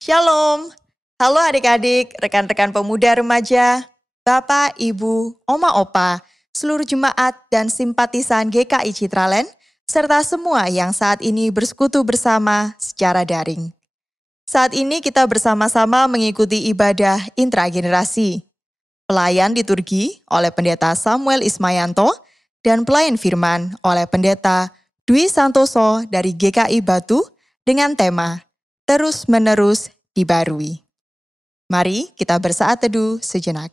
Shalom. Halo adik-adik, rekan-rekan pemuda remaja, Bapak, Ibu, Oma Opa, seluruh jemaat dan simpatisan GKI Citraland, serta semua yang saat ini bersekutu bersama secara daring. Saat ini kita bersama-sama mengikuti ibadah intragenerasi. Pelayan liturgi oleh Pendeta Samuel Ismayanto dan pelayan firman oleh Pendeta Dwi Santoso dari GKI Batu dengan tema Terus-menerus dibarui. Mari kita bersaat teduh sejenak.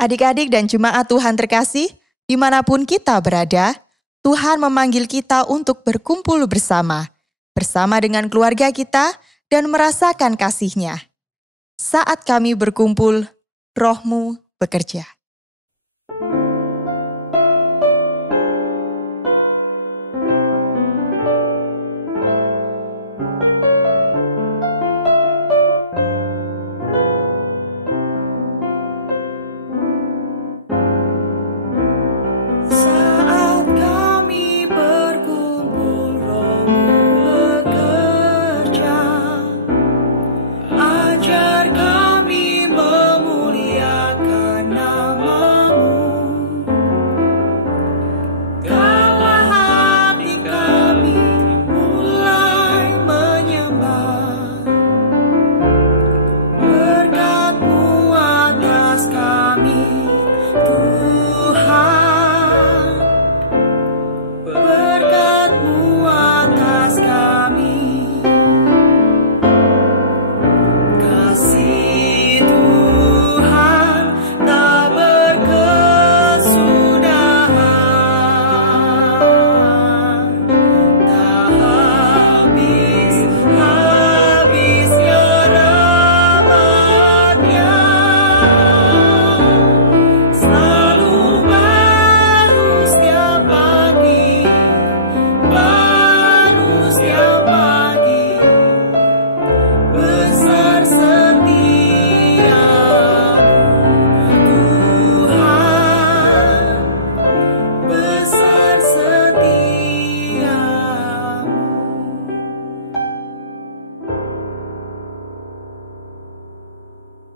Adik-adik dan jemaat Tuhan terkasih, dimanapun kita berada, Tuhan memanggil kita untuk berkumpul bersama dengan keluarga kita dan merasakan kasih-Nya. Saat kami berkumpul, Roh-Mu bekerja.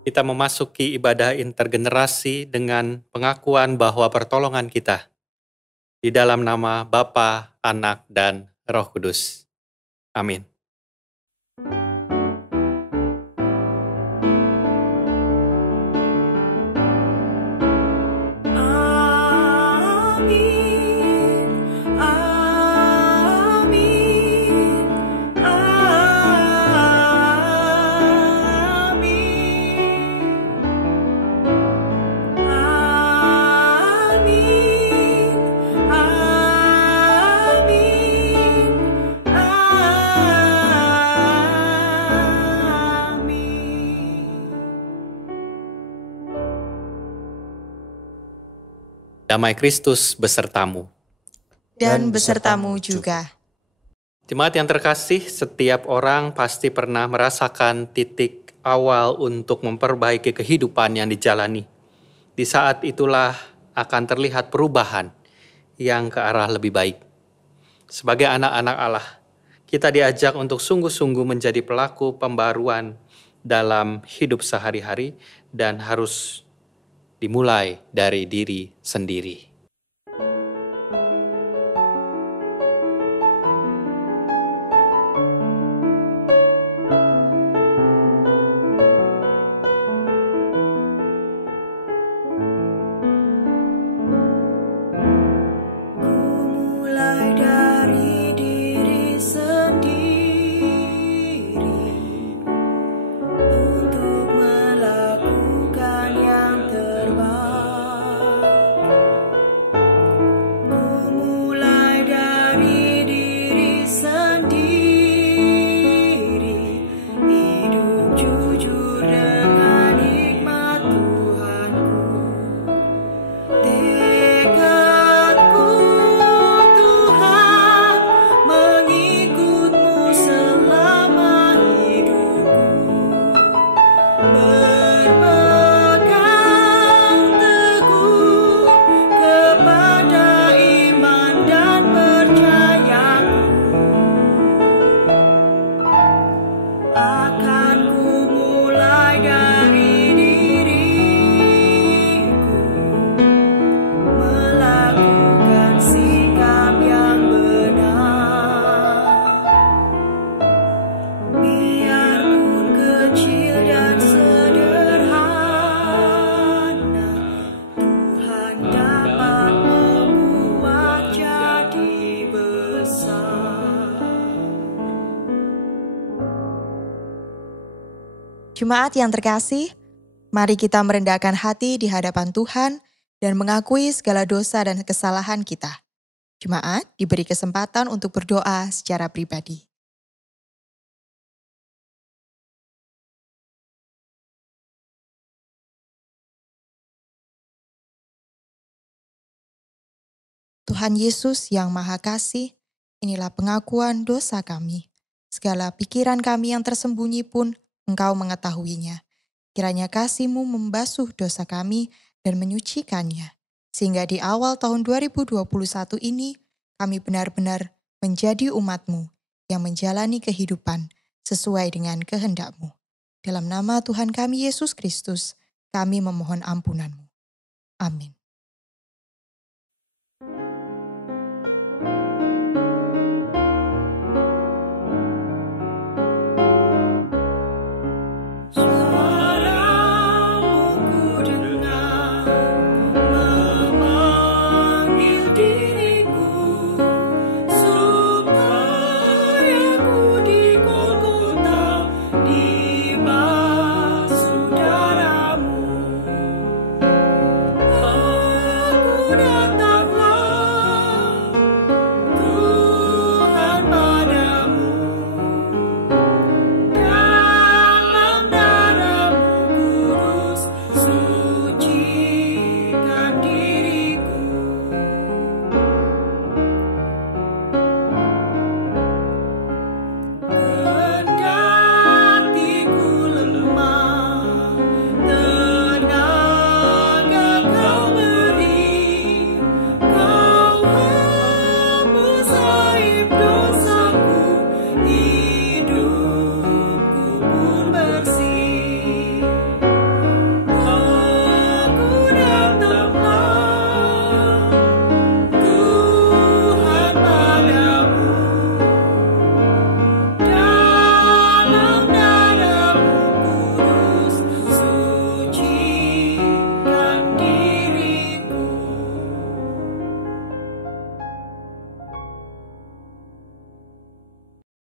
Kita memasuki ibadah intergenerasi dengan pengakuan bahwa pertolongan kita di dalam nama Bapa, Anak, dan Roh Kudus. Amin. Damai Kristus besertamu. Dan besertamu juga. Jemaat yang terkasih, setiap orang pasti pernah merasakan titik awal untuk memperbaiki kehidupan yang dijalani. Di saat itulah akan terlihat perubahan yang ke arah lebih baik. Sebagai anak-anak Allah, kita diajak untuk sungguh-sungguh menjadi pelaku pembaruan dalam hidup sehari-hari dan harus dimulai dari diri sendiri. Jemaat yang terkasih, mari kita merendahkan hati di hadapan Tuhan dan mengakui segala dosa dan kesalahan kita. Jemaat diberi kesempatan untuk berdoa secara pribadi. Tuhan Yesus yang Maha Kasih, inilah pengakuan dosa kami. Segala pikiran kami yang tersembunyi pun Engkau mengetahuinya. Kiranya kasih-Mu membasuh dosa kami dan menyucikannya. Sehingga di awal tahun 2021 ini, kami benar-benar menjadi umat-Mu yang menjalani kehidupan sesuai dengan kehendak-Mu. Dalam nama Tuhan kami Yesus Kristus, kami memohon ampunan-Mu. Amin.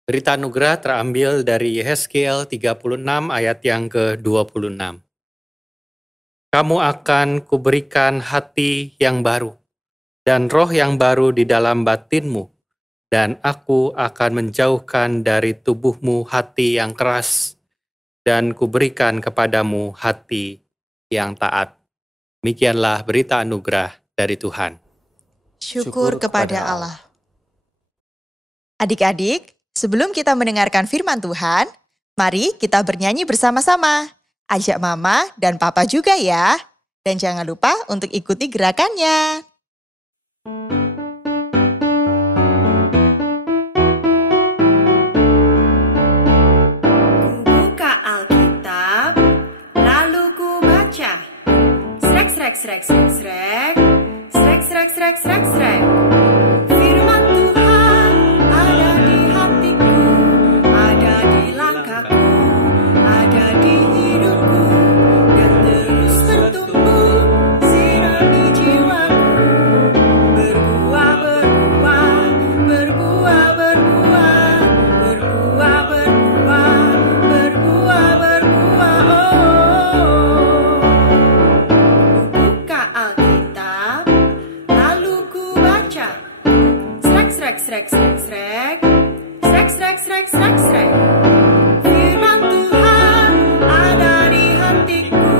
Berita anugerah terambil dari Yehezkiel 36 ayat yang ke-26. Kamu akan kuberikan hati yang baru, dan roh yang baru di dalam batinmu, dan aku akan menjauhkan dari tubuhmu hati yang keras, dan kuberikan kepadamu hati yang taat. Demikianlah berita anugerah dari Tuhan. Syukur kepada Allah. Adik-adik, sebelum kita mendengarkan firman Tuhan, mari kita bernyanyi bersama-sama. Ajak mama dan papa juga ya. Dan jangan lupa untuk ikuti gerakannya. Buka Alkitab, lalu ku baca. Srek, srek, srek, srek, srek. Srek, srek, srek, srek, srek. Firman Tuhan ada di hatiku, ada di langkahku, ada di hidupku, dan terus bertumbuh, sirami jiwaku. Berbuah, berbuah, berbuah, berbuah, berbuah, berbuah, berbuah, berbuah. Oh, buka Alkitab, lalu ku baca. Srek, srek, srek, srek, srek. Srek, srek, srek, srek, srek. Firman Tuhan ada di hatiku,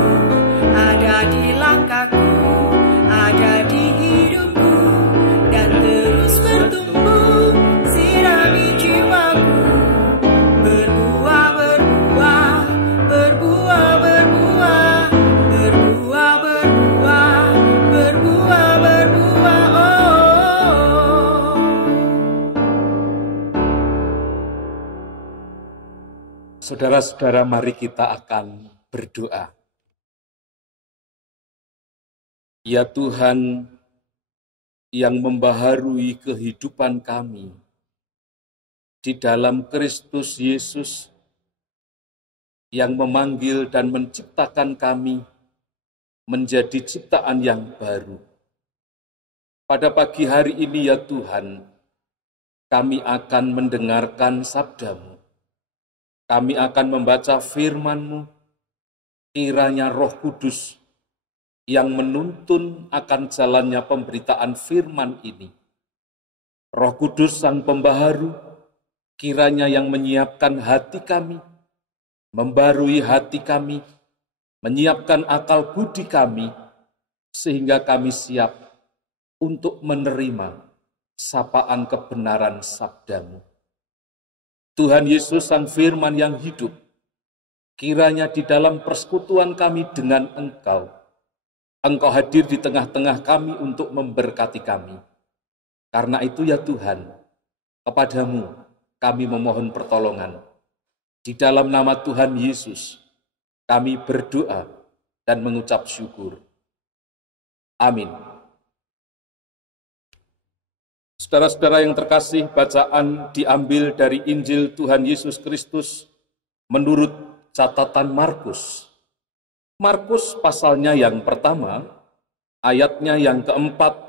ada di langkahku, ada di hidupku, dan terus bertumbuh, sirami jiwaku. Berbuah, berbuah, berbuah, berbuah, berbuah, berbuah, berbuah, berbuah. Oh, saudara-saudara, mari kita akan berdoa. Ya Tuhan, yang membaharui kehidupan kami di dalam Kristus Yesus, yang memanggil dan menciptakan kami menjadi ciptaan yang baru. Pada pagi hari ini ya Tuhan, kami akan mendengarkan sabda-Mu. Kami akan membaca firman-Mu kiranya Roh Kudus yang menuntun akan jalannya pemberitaan firman ini. Roh Kudus Sang Pembaharu, kiranya yang menyiapkan hati kami, membarui hati kami, menyiapkan akal budi kami, sehingga kami siap untuk menerima sapaan kebenaran sabda-Mu. Tuhan Yesus Sang Firman yang hidup, kiranya di dalam persekutuan kami dengan Engkau hadir di tengah-tengah kami untuk memberkati kami. Karena itu ya Tuhan, kepadamu kami memohon pertolongan. Di dalam nama Tuhan Yesus, kami berdoa dan mengucap syukur. Amin. Saudara-saudara yang terkasih, bacaan diambil dari Injil Tuhan Yesus Kristus menurut catatan Markus. Markus pasalnya yang pertama, ayatnya yang keempat,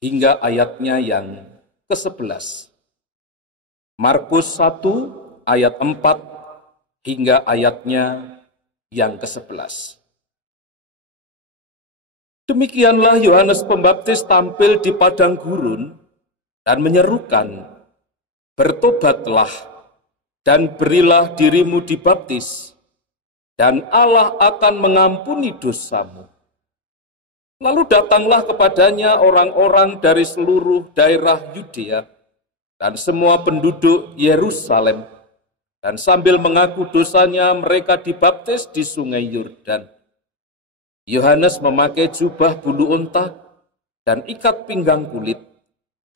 hingga ayatnya yang ke-11. Markus 1 ayat 4 hingga ayatnya yang ke-11. Demikianlah Yohanes Pembaptis tampil di padang gurun dan menyerukan, "Bertobatlah dan berilah dirimu dibaptis, dan Allah akan mengampuni dosamu." Lalu datanglah kepadanya orang-orang dari seluruh daerah Yudea dan semua penduduk Yerusalem, dan sambil mengaku dosanya mereka dibaptis di sungai Yordan. Yohanes memakai jubah bulu unta dan ikat pinggang kulit,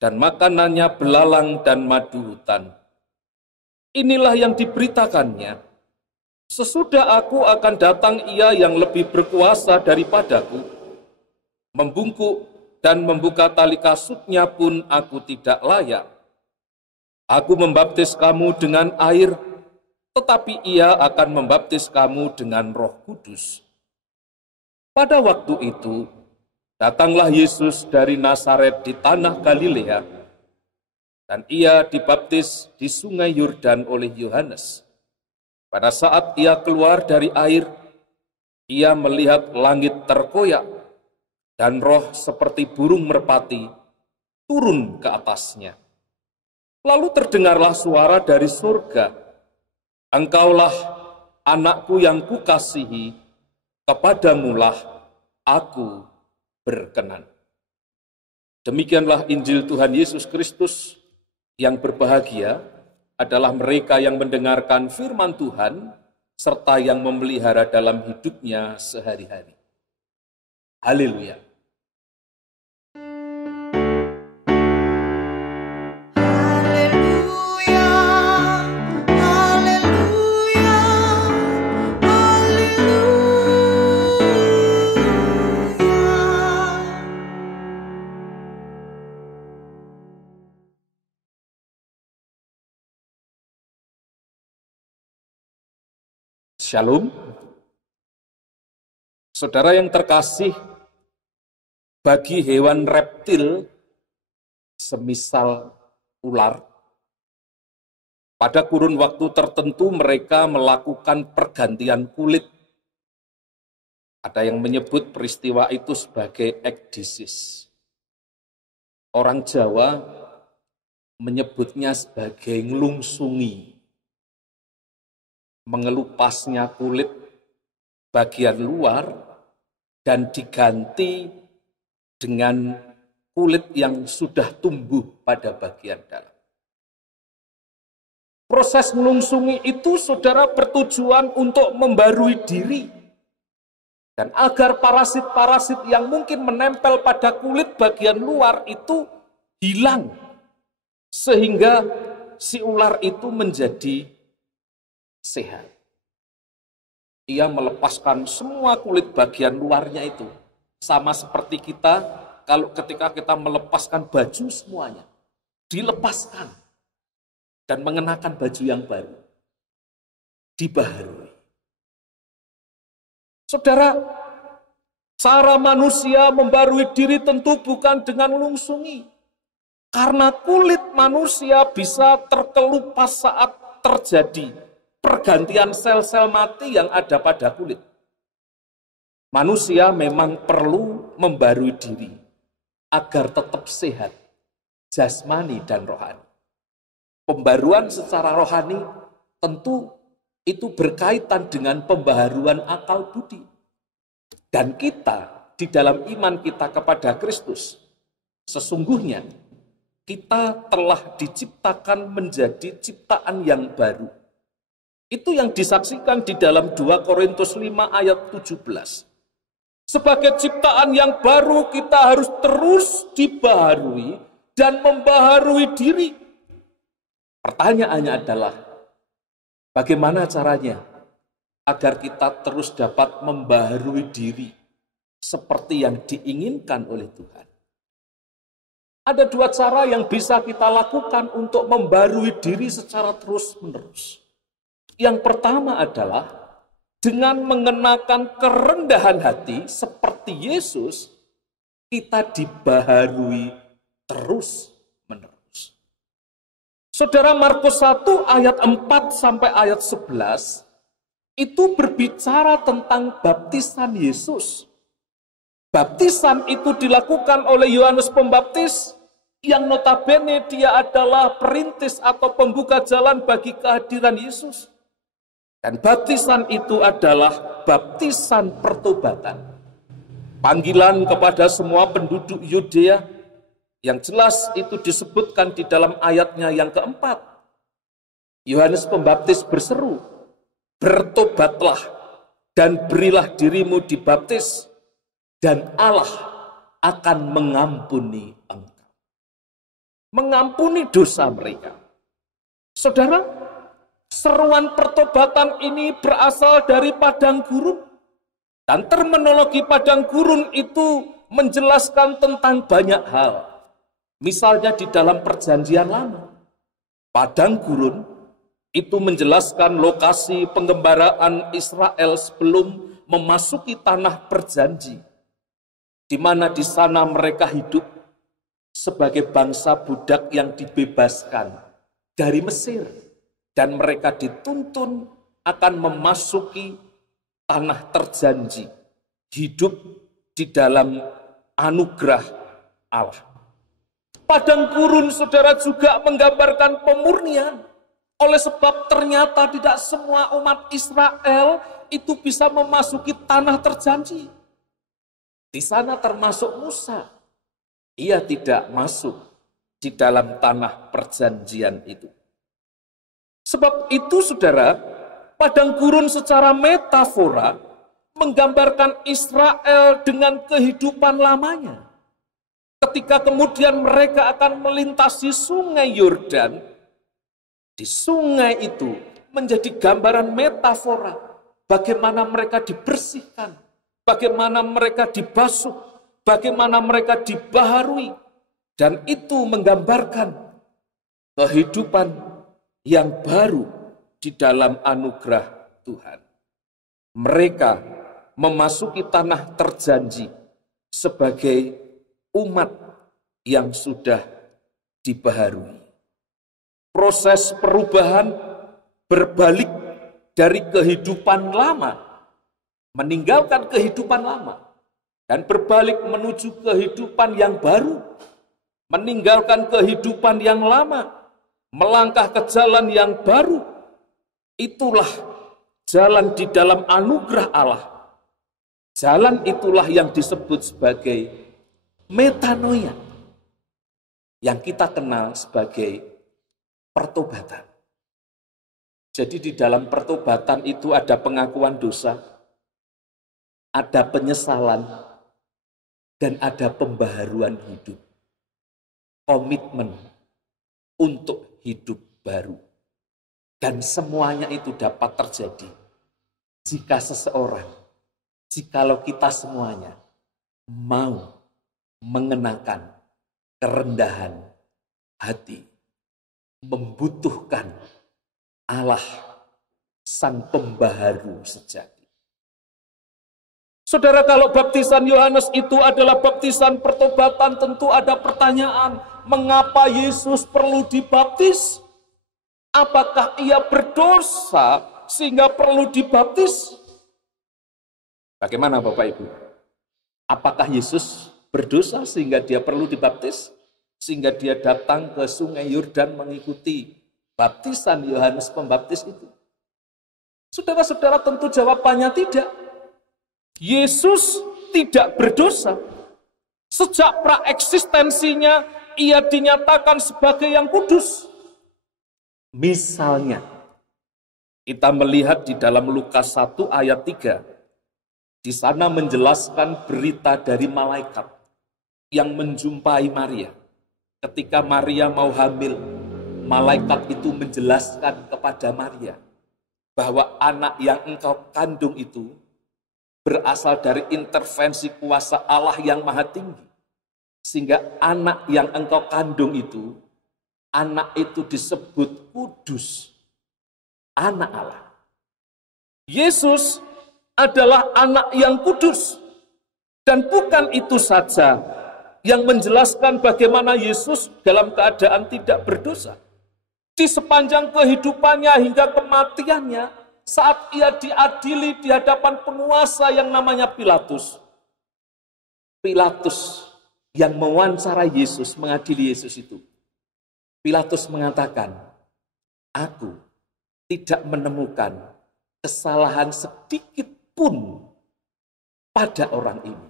dan makanannya belalang dan madu hutan. Inilah yang diberitakannya, "Sesudah aku akan datang Ia yang lebih berkuasa daripadaku. Membungkuk dan membuka tali kasutnya pun aku tidak layak. Aku membaptis kamu dengan air, tetapi Ia akan membaptis kamu dengan Roh Kudus." Pada waktu itu, datanglah Yesus dari Nazaret di tanah Galilea, dan Ia dibaptis di sungai Yordan oleh Yohanes. Pada saat Ia keluar dari air, Ia melihat langit terkoyak, dan roh seperti burung merpati turun ke atasnya. Lalu terdengarlah suara dari surga, "Engkaulah anakku yang kukasihi, kepadamulah aku berkenan." Demikianlah Injil Tuhan Yesus Kristus. Yang berbahagia adalah mereka yang mendengarkan firman Tuhan, serta yang memelihara dalam hidupnya sehari-hari. Haleluya. Shalom. Saudara yang terkasih, bagi hewan reptil semisal ular, pada kurun waktu tertentu mereka melakukan pergantian kulit. Ada yang menyebut peristiwa itu sebagai ekdisis. Orang Jawa menyebutnya sebagai nglungsungi. Mengelupasnya kulit bagian luar dan diganti dengan kulit yang sudah tumbuh pada bagian dalam. Proses menungsungi itu, saudara, bertujuan untuk membarui diri. Dan agar parasit-parasit yang mungkin menempel pada kulit bagian luar itu hilang. Sehingga si ular itu menjadi sehat. Ia melepaskan semua kulit bagian luarnya itu. Sama seperti kita, kalau ketika kita melepaskan baju semuanya. Dilepaskan. Dan mengenakan baju yang baru. Dibaharui. Saudara, cara manusia membarui diri tentu bukan dengan lungsungi. Karena kulit manusia bisa terkelupas saat terjadi pergantian sel-sel mati yang ada pada kulit. Manusia memang perlu membarui diri agar tetap sehat, jasmani dan rohani. Pembaruan secara rohani tentu itu berkaitan dengan pembaharuan akal budi. Dan kita di dalam iman kita kepada Kristus, sesungguhnya kita telah diciptakan menjadi ciptaan yang baru. Itu yang disaksikan di dalam 2 Korintus 5 ayat 17. Sebagai ciptaan yang baru kita harus terus dibaharui dan membaharui diri. Pertanyaannya adalah, bagaimana caranya agar kita terus dapat membaharui diri seperti yang diinginkan oleh Tuhan? Ada dua cara yang bisa kita lakukan untuk membarui diri secara terus-menerus. Yang pertama adalah dengan mengenakan kerendahan hati seperti Yesus, kita dibaharui terus-menerus. Saudara, Markus 1 ayat 4 sampai ayat 11 itu berbicara tentang baptisan Yesus. Baptisan itu dilakukan oleh Yohanes Pembaptis yang notabene dia adalah perintis atau pembuka jalan bagi kehadiran Yesus. Dan baptisan itu adalah baptisan pertobatan. Panggilan kepada semua penduduk Yudea yang jelas itu disebutkan di dalam ayatnya yang keempat. Yohanes Pembaptis berseru, "Bertobatlah dan berilah dirimu dibaptis, dan Allah akan mengampuni engkau." Mengampuni dosa mereka. Saudara, seruan pertobatan ini berasal dari padang gurun. Dan terminologi padang gurun itu menjelaskan tentang banyak hal. Misalnya di dalam perjanjian lama. Padang gurun itu menjelaskan lokasi penggembaraan Israel sebelum memasuki tanah berjanji. Di mana di sana mereka hidup sebagai bangsa budak yang dibebaskan dari Mesir. Dan mereka dituntun akan memasuki tanah terjanji. Hidup di dalam anugerah Allah. Padang gurun, saudara, juga menggambarkan pemurnian. Oleh sebab ternyata tidak semua umat Israel itu bisa memasuki tanah terjanji. Di sana termasuk Musa. Ia tidak masuk di dalam tanah perjanjian itu. Sebab itu, saudara, padang gurun secara metafora menggambarkan Israel dengan kehidupan lamanya. Ketika kemudian mereka akan melintasi sungai Yordan, di sungai itu menjadi gambaran metafora bagaimana mereka dibersihkan, bagaimana mereka dibasuh, bagaimana mereka dibaharui. Dan itu menggambarkan kehidupan yang baru di dalam anugerah Tuhan. Mereka memasuki tanah terjanji sebagai umat yang sudah dibaharui. Proses perubahan berbalik dari kehidupan lama, meninggalkan kehidupan lama, dan berbalik menuju kehidupan yang baru, meninggalkan kehidupan yang lama, melangkah ke jalan yang baru. Itulah jalan di dalam anugerah Allah. Jalan itulah yang disebut sebagai metanoia, yang kita kenal sebagai pertobatan. Jadi di dalam pertobatan itu ada pengakuan dosa, ada penyesalan, dan ada pembaharuan hidup. Komitmen untuk hidup baru. Dan semuanya itu dapat terjadi jika seseorang, jikalau kita semuanya mau mengenakan kerendahan hati, membutuhkan Allah sang pembaharu sejati. Saudara, kalau baptisan Yohanes itu adalah baptisan pertobatan, tentu ada pertanyaan, mengapa Yesus perlu dibaptis? Apakah ia berdosa sehingga perlu dibaptis? Bagaimana Bapak Ibu? Apakah Yesus berdosa sehingga dia perlu dibaptis? Sehingga dia datang ke sungai Yordan mengikuti baptisan Yohanes Pembaptis itu? Saudara-saudara, tentu jawabannya tidak. Yesus tidak berdosa. Sejak praeksistensinya, ia dinyatakan sebagai yang kudus. Misalnya, kita melihat di dalam Lukas 1 ayat 3, di sana menjelaskan berita dari malaikat yang menjumpai Maria. Ketika Maria mau hamil, malaikat itu menjelaskan kepada Maria bahwa anak yang engkau kandung itu berasal dari intervensi kuasa Allah yang maha tinggi. Sehingga anak yang engkau kandung itu, anak itu disebut kudus, anak Allah. Yesus adalah anak yang kudus. Dan bukan itu saja yang menjelaskan bagaimana Yesus dalam keadaan tidak berdosa. Di sepanjang kehidupannya hingga kematiannya, saat ia diadili di hadapan penguasa yang namanya Pilatus. Pilatus yang mewawancarai Yesus, mengadili Yesus itu. Pilatus mengatakan, aku tidak menemukan kesalahan sedikit pun pada orang ini.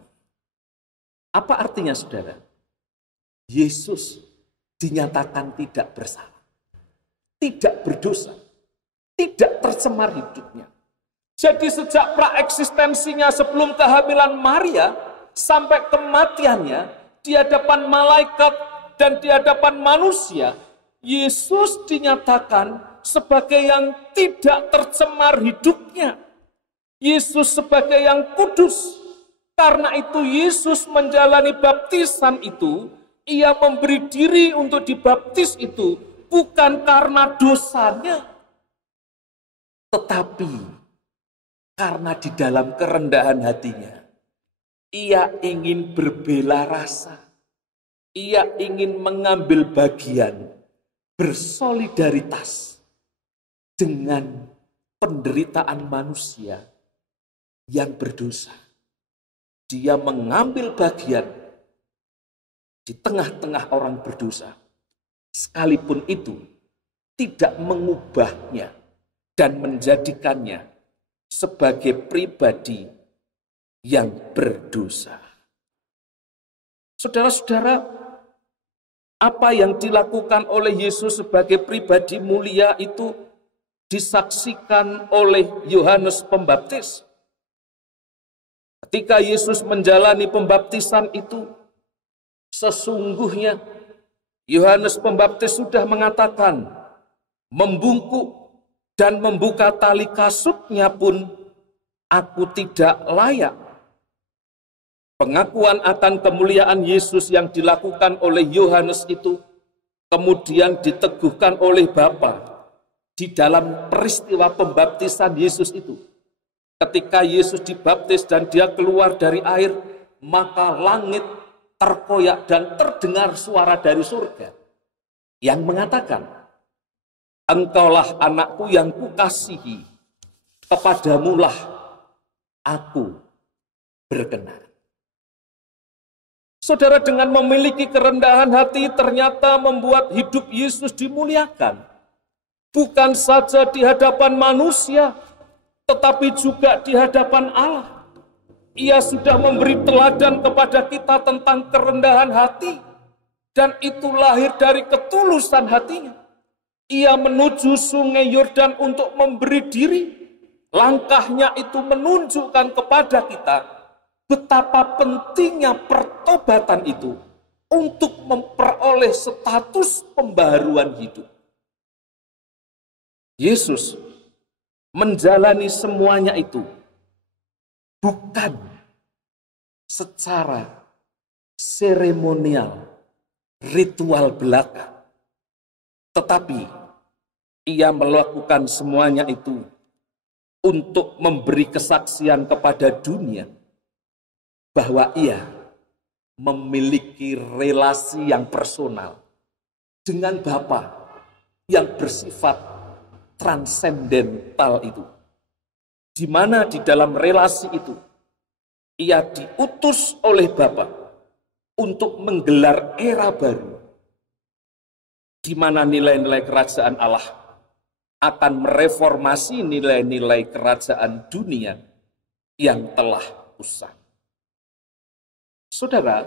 Apa artinya saudara? Yesus dinyatakan tidak bersalah, tidak berdosa, tidak tercemar hidupnya. Jadi sejak praeksistensinya sebelum kehamilan Maria sampai kematiannya di hadapan malaikat dan di hadapan manusia, Yesus dinyatakan sebagai yang tidak tercemar hidupnya. Yesus sebagai yang kudus. Karena itu Yesus menjalani baptisan itu, ia memberi diri untuk dibaptis itu bukan karena dosanya, tetapi karena di dalam kerendahan hatinya, ia ingin berbela rasa, ia ingin mengambil bagian, bersolidaritas dengan penderitaan manusia yang berdosa. Dia mengambil bagian di tengah-tengah orang berdosa, sekalipun itu tidak mengubahnya dan menjadikannya sebagai pribadi yang berdosa. Saudara-saudara, apa yang dilakukan oleh Yesus sebagai pribadi mulia itu disaksikan oleh Yohanes Pembaptis. Ketika Yesus menjalani pembaptisan itu, sesungguhnya Yohanes Pembaptis sudah mengatakan, membungkuk dan membuka tali kasutnya pun aku tidak layak. Pengakuan akan kemuliaan Yesus yang dilakukan oleh Yohanes itu kemudian diteguhkan oleh Bapa di dalam peristiwa pembaptisan Yesus itu. Ketika Yesus dibaptis dan dia keluar dari air, maka langit terkoyak dan terdengar suara dari surga yang mengatakan, engkaulah anakku yang kukasihi, kepadamulah aku berkenan. Saudara, dengan memiliki kerendahan hati ternyata membuat hidup Yesus dimuliakan. Bukan saja di hadapan manusia, tetapi juga di hadapan Allah. Ia sudah memberi teladan kepada kita tentang kerendahan hati, dan itu lahir dari ketulusan hatinya. Ia menuju sungai Yordan untuk memberi diri. Langkahnya itu menunjukkan kepada kita betapa pentingnya pertobatan itu untuk memperoleh status pembaharuan hidup. Yesus menjalani semuanya itu bukan secara seremonial, ritual belaka, tetapi ia melakukan semuanya itu untuk memberi kesaksian kepada dunia bahwa ia memiliki relasi yang personal dengan Bapa yang bersifat transendental itu. Di mana di dalam relasi itu Ia diutus oleh Bapa untuk menggelar era baru, di mana nilai-nilai kerajaan Allah akan mereformasi nilai-nilai kerajaan dunia yang telah usang. Saudara,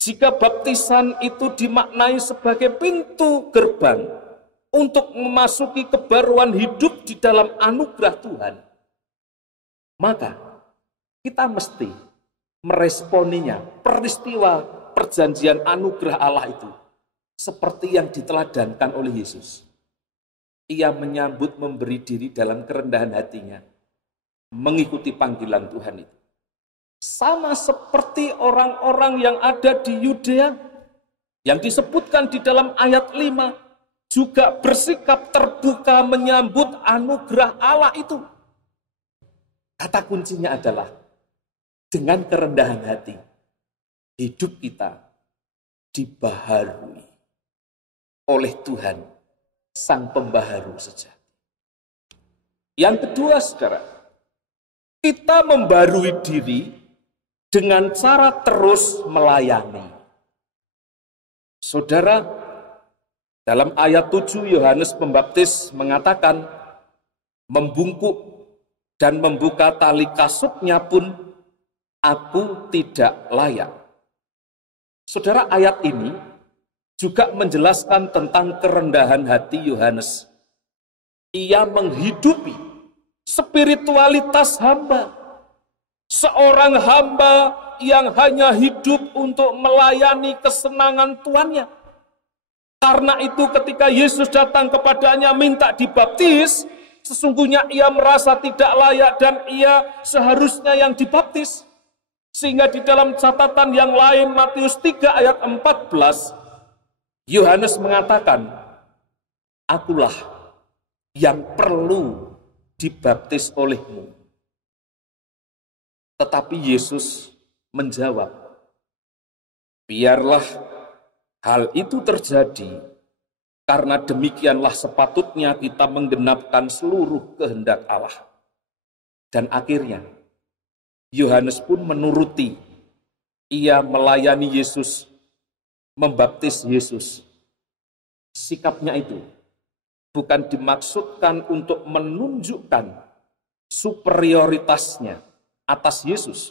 jika baptisan itu dimaknai sebagai pintu gerbang untuk memasuki kebaruan hidup di dalam anugerah Tuhan, maka kita mesti meresponinya, peristiwa perjanjian anugerah Allah itu, seperti yang diteladankan oleh Yesus. Ia menyambut memberi diri dalam kerendahan hatinya, mengikuti panggilan Tuhan itu. Sama seperti orang-orang yang ada di Yudea, yang disebutkan di dalam ayat 5, juga bersikap terbuka menyambut anugerah Allah itu. Kata kuncinya adalah, dengan kerendahan hati, hidup kita dibaharui oleh Tuhan, Sang Pembaharu sejati. Yang kedua, saudara, kita membarui diri dengan cara terus melayani. Saudara, dalam ayat 7 Yohanes Pembaptis mengatakan, membungkuk dan membuka tali kasutnya pun aku tidak layak. Saudara, ayat ini juga menjelaskan tentang kerendahan hati Yohanes. Ia menghidupi spiritualitas hamba. Seorang hamba yang hanya hidup untuk melayani kesenangan tuannya. Karena itu ketika Yesus datang kepadanya minta dibaptis, sesungguhnya ia merasa tidak layak dan ia seharusnya yang dibaptis. Sehingga di dalam catatan yang lain, Matius 3 ayat 14, Yohanes mengatakan, akulah yang perlu dibaptis olehmu. Tetapi Yesus menjawab, biarlah hal itu terjadi, karena demikianlah sepatutnya kita menggenapkan seluruh kehendak Allah. Dan akhirnya, Yohanes pun menuruti. Ia melayani Yesus, membaptis Yesus. Sikapnya itu bukan dimaksudkan untuk menunjukkan superioritasnya atas Yesus.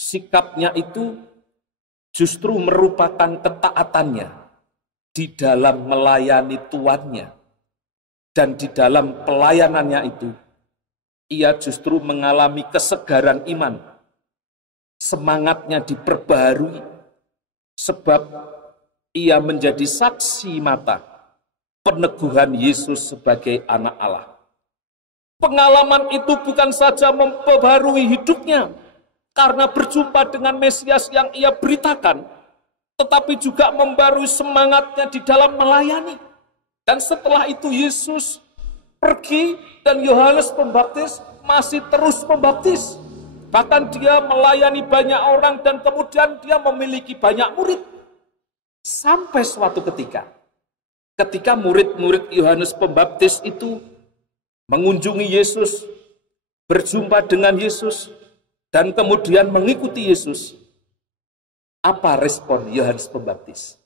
Sikapnya itu justru merupakan ketaatannya di dalam melayani tuannya. Dan di dalam pelayanannya itu, ia justru mengalami kesegaran iman. Semangatnya diperbaharui, sebab ia menjadi saksi mata peneguhan Yesus sebagai anak Allah. Pengalaman itu bukan saja memperbaharui hidupnya karena berjumpa dengan Mesias yang ia beritakan, tetapi juga membarui semangatnya di dalam melayani. Dan setelah itu Yesus pergi dan Yohanes Pembaptis masih terus membaptis. Bahkan dia melayani banyak orang dan kemudian dia memiliki banyak murid. Sampai suatu ketika murid-murid Yohanes Pembaptis itu mengunjungi Yesus, berjumpa dengan Yesus, dan kemudian mengikuti Yesus. Apa respon Yohanes Pembaptis?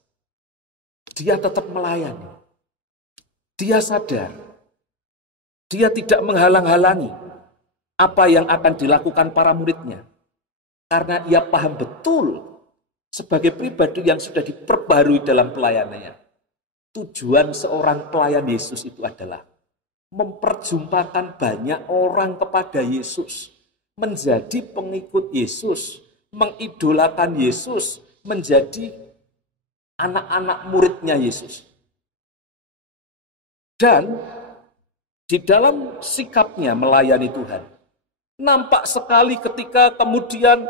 Dia tetap melayani. Dia sadar. Dia tidak menghalang-halangi apa yang akan dilakukan para muridnya. Karena ia paham betul sebagai pribadi yang sudah diperbarui dalam pelayanannya. Tujuan seorang pelayan Yesus itu adalah memperjumpakan banyak orang kepada Yesus. Menjadi pengikut Yesus, mengidolakan Yesus, menjadi anak-anak muridnya Yesus. Dan di dalam sikapnya melayani Tuhan, nampak sekali ketika kemudian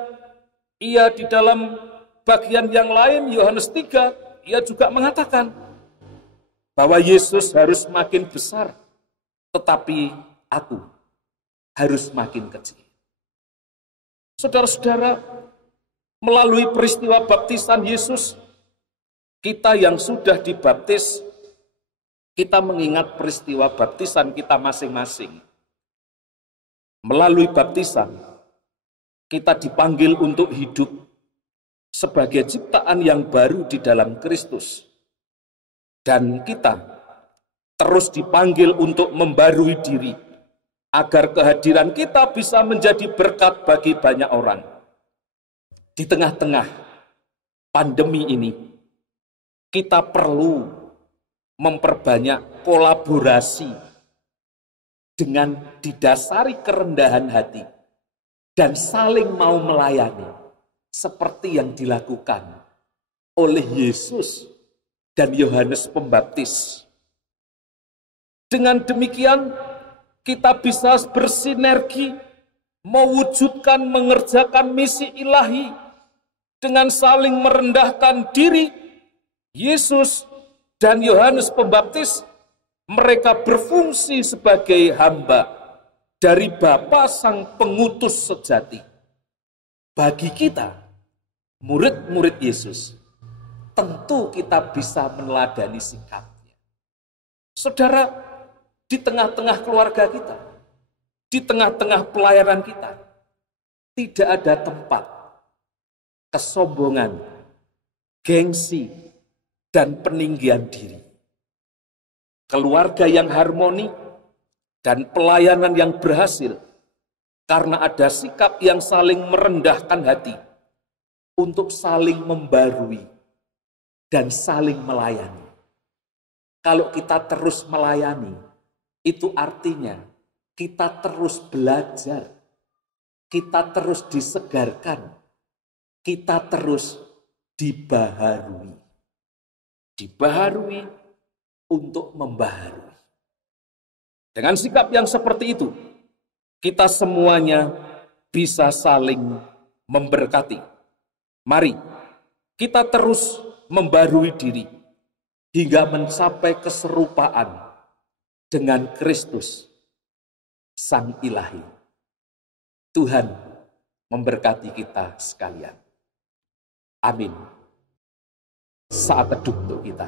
ia di dalam bagian yang lain, Yohanes 3, ia juga mengatakan bahwa Yesus harus makin besar, tetapi aku harus makin kecil. Saudara-saudara, melalui peristiwa baptisan Yesus, kita yang sudah dibaptis, kita mengingat peristiwa baptisan kita masing-masing. Melalui baptisan, Kita dipanggil untuk hidup sebagai ciptaan yang baru di dalam Kristus. Dan kita terus dipanggil untuk membarui diri, agar kehadiran kita bisa menjadi berkat bagi banyak orang. Di tengah-tengah pandemi ini, kita perlu memperbanyak kolaborasi dengan didasari kerendahan hati dan saling mau melayani seperti yang dilakukan oleh Yesus dan Yohanes Pembaptis. Dengan demikian, kita bisa bersinergi mewujudkan mengerjakan misi ilahi dengan saling merendahkan diri. Yesus dan Yohanes Pembaptis, mereka berfungsi sebagai hamba dari Bapa Sang Pengutus sejati. Bagi kita, murid-murid Yesus, tentu kita bisa meneladani sikapnya. Saudara, di tengah-tengah keluarga kita, di tengah-tengah pelayanan kita, tidak ada tempat kesombongan, gengsi, dan peninggian diri. Keluarga yang harmoni dan pelayanan yang berhasil karena ada sikap yang saling merendahkan hati untuk saling membarui dan saling melayani. Kalau kita terus melayani, itu artinya kita terus belajar, kita terus disegarkan, kita terus dibaharui. Dibaharui untuk membaharui. Dengan sikap yang seperti itu, kita semuanya bisa saling memberkati. Mari kita terus membarui diri hingga mencapai keserupaan dengan Kristus, Sang Ilahi. Tuhan memberkati kita sekalian. Amin. Saat teduh untuk kita.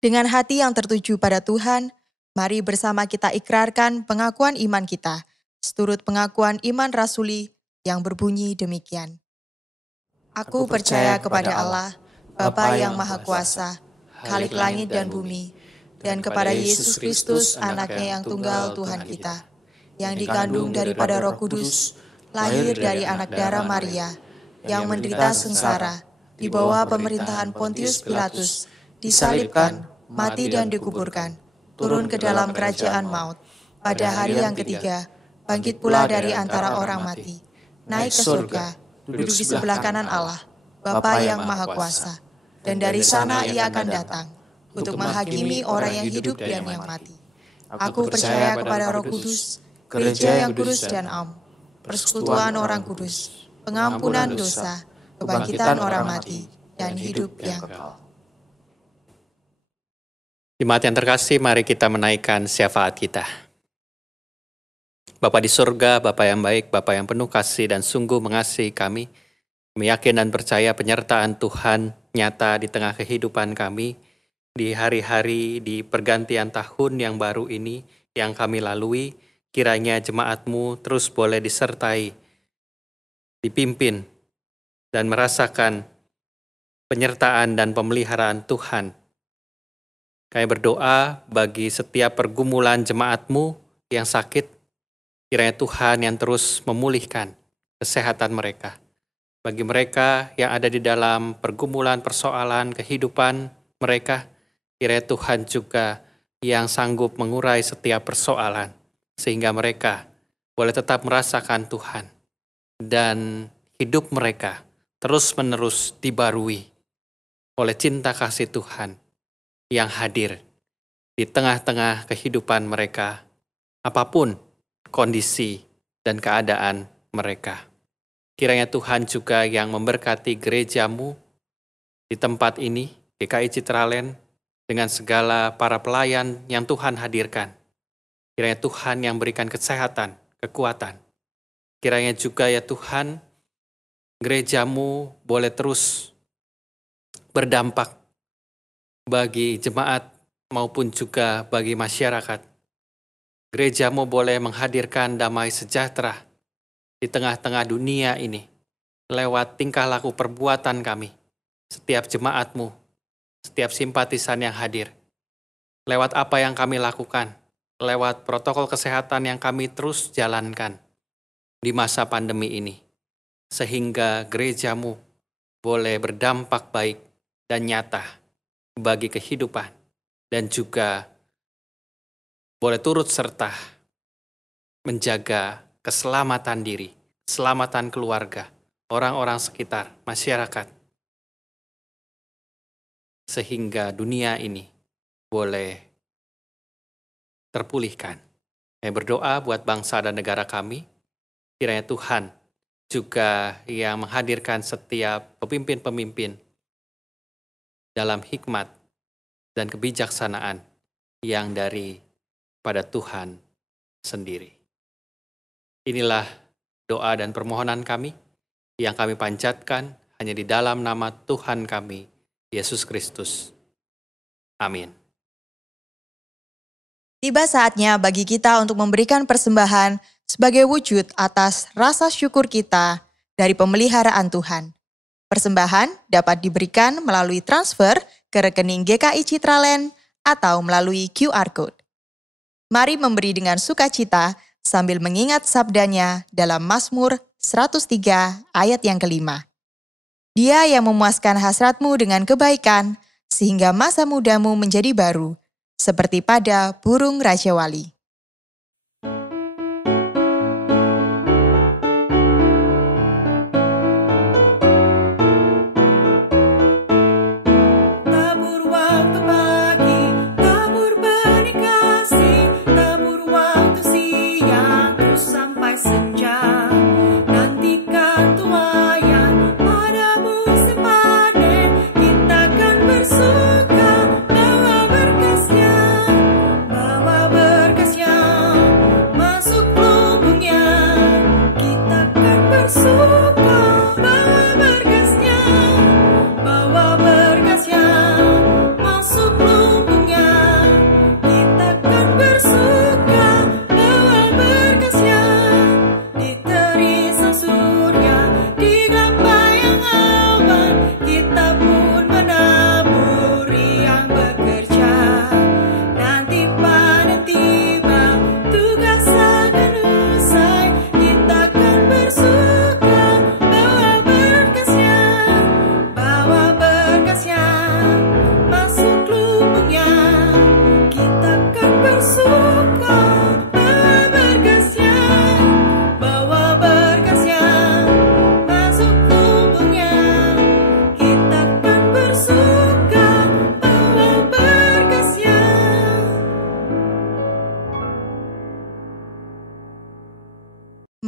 Dengan hati yang tertuju pada Tuhan, mari bersama kita ikrarkan pengakuan iman kita, seturut pengakuan iman rasuli yang berbunyi demikian. Aku percaya kepada Allah, Bapa yang Maha Kuasa, Khalik langit dan bumi, dan kepada Yesus Kristus, anaknya yang tunggal Tuhan kita, yang dikandung daripada Roh Kudus, lahir dari anak darah Maria, yang menderita sengsara, di bawah pemerintahan Pontius Pilatus, disalibkan, mati dan dikuburkan, turun ke dalam kerajaan maut. Pada hari yang ketiga, bangkit pula dari antara orang mati, naik ke surga, duduk di sebelah kanan Allah, Bapa yang Maha Kuasa. Dan dari sana ia akan datang untuk menghakimi orang yang hidup dan yang mati. Aku percaya kepada Roh Kudus, gereja yang kudus dan am, persekutuan orang kudus, pengampunan dosa, kebangkitan orang mati, dan hidup yang kekal. Jemaat yang terkasih, mari kita menaikkan syafaat kita. Bapa di surga, Bapa yang baik, Bapa yang penuh kasih dan sungguh mengasihi kami, yakin dan percaya penyertaan Tuhan nyata di tengah kehidupan kami, di hari-hari, di pergantian tahun yang baru ini, yang kami lalui, kiranya jemaat-Mu terus boleh disertai, dipimpin, dan merasakan penyertaan dan pemeliharaan Tuhan. Kami berdoa bagi setiap pergumulan jemaat-Mu yang sakit, kiranya Tuhan yang terus memulihkan kesehatan mereka. Bagi mereka yang ada di dalam pergumulan persoalan kehidupan mereka, kiranya Tuhan juga yang sanggup mengurai setiap persoalan, sehingga mereka boleh tetap merasakan Tuhan. Dan hidup mereka terus-menerus dibarui oleh cinta kasih Tuhan yang hadir di tengah-tengah kehidupan mereka, apapun kondisi dan keadaan mereka. Kiranya Tuhan juga yang memberkati gereja-Mu di tempat ini, GKI Citraland, dengan segala para pelayan yang Tuhan hadirkan. Kiranya Tuhan yang berikan kesehatan, kekuatan, Kiranya juga ya Tuhan, gereja-Mu boleh terus berdampak bagi jemaat maupun juga bagi masyarakat. Gereja-Mu boleh menghadirkan damai sejahtera di tengah-tengah dunia ini lewat tingkah laku perbuatan kami, setiap jemaat-Mu, setiap simpatisan yang hadir, lewat apa yang kami lakukan, lewat protokol kesehatan yang kami terus jalankan di masa pandemi ini, sehingga gereja-Mu boleh berdampak baik dan nyata bagi kehidupan, dan juga boleh turut serta menjaga keselamatan diri, keselamatan keluarga, orang-orang sekitar, masyarakat, sehingga dunia ini boleh terpulihkan. Saya berdoa buat bangsa dan negara kami, kiranya Tuhan juga yang menghadirkan setiap pemimpin-pemimpin dalam hikmat dan kebijaksanaan yang pada Tuhan sendiri. Inilah doa dan permohonan kami yang kami panjatkan hanya di dalam nama Tuhan kami, Yesus Kristus. Amin. Tiba saatnya bagi kita untuk memberikan persembahan sebagai wujud atas rasa syukur kita dari pemeliharaan Tuhan. Persembahan dapat diberikan melalui transfer ke rekening GKI Citraland atau melalui QR Code. Mari memberi dengan sukacita sambil mengingat sabdanya dalam Mazmur 103 ayat yang kelima. Dia yang memuaskan hasratmu dengan kebaikan, sehingga masa mudamu menjadi baru, seperti pada burung Raja Wali.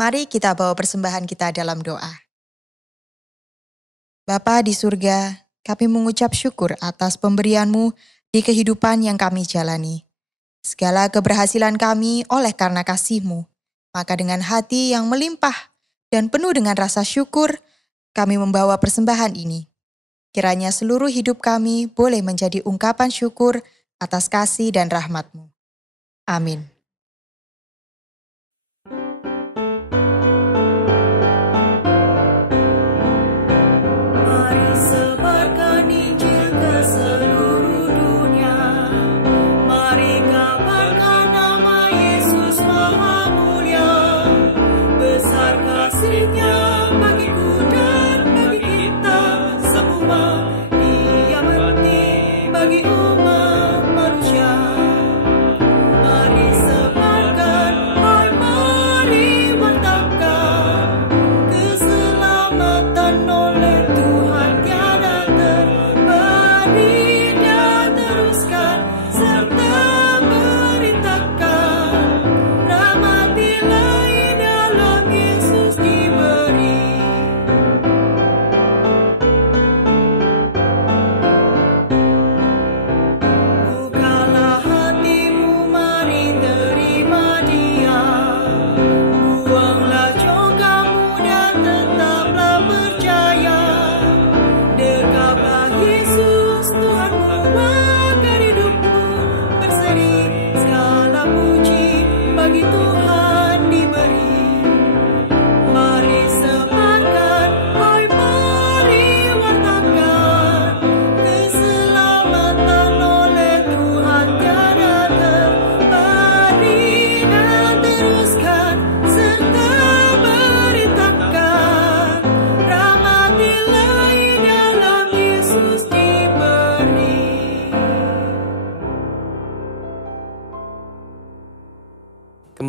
Mari kita bawa persembahan kita dalam doa. Bapa di surga, kami mengucap syukur atas pemberian-Mu di kehidupan yang kami jalani. Segala keberhasilan kami oleh karena kasih-Mu. Maka dengan hati yang melimpah dan penuh dengan rasa syukur, kami membawa persembahan ini. Kiranya seluruh hidup kami boleh menjadi ungkapan syukur atas kasih dan rahmat-Mu. Amin. Bagi umat manusia, mari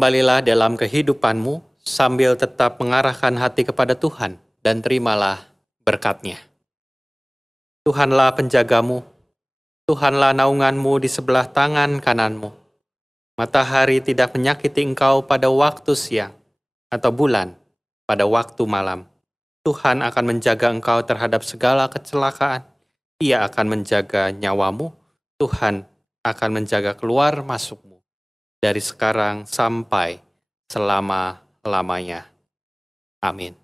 Kembalilah dalam kehidupanmu sambil tetap mengarahkan hati kepada Tuhan dan terimalah berkat-Nya. Tuhanlah penjagamu, Tuhanlah naunganmu di sebelah tangan kananmu. Matahari tidak menyakiti engkau pada waktu siang, atau bulan pada waktu malam. Tuhan akan menjaga engkau terhadap segala kecelakaan. Ia akan menjaga nyawamu, Tuhan akan menjaga keluar masukmu dari sekarang sampai selama-lamanya. Amin.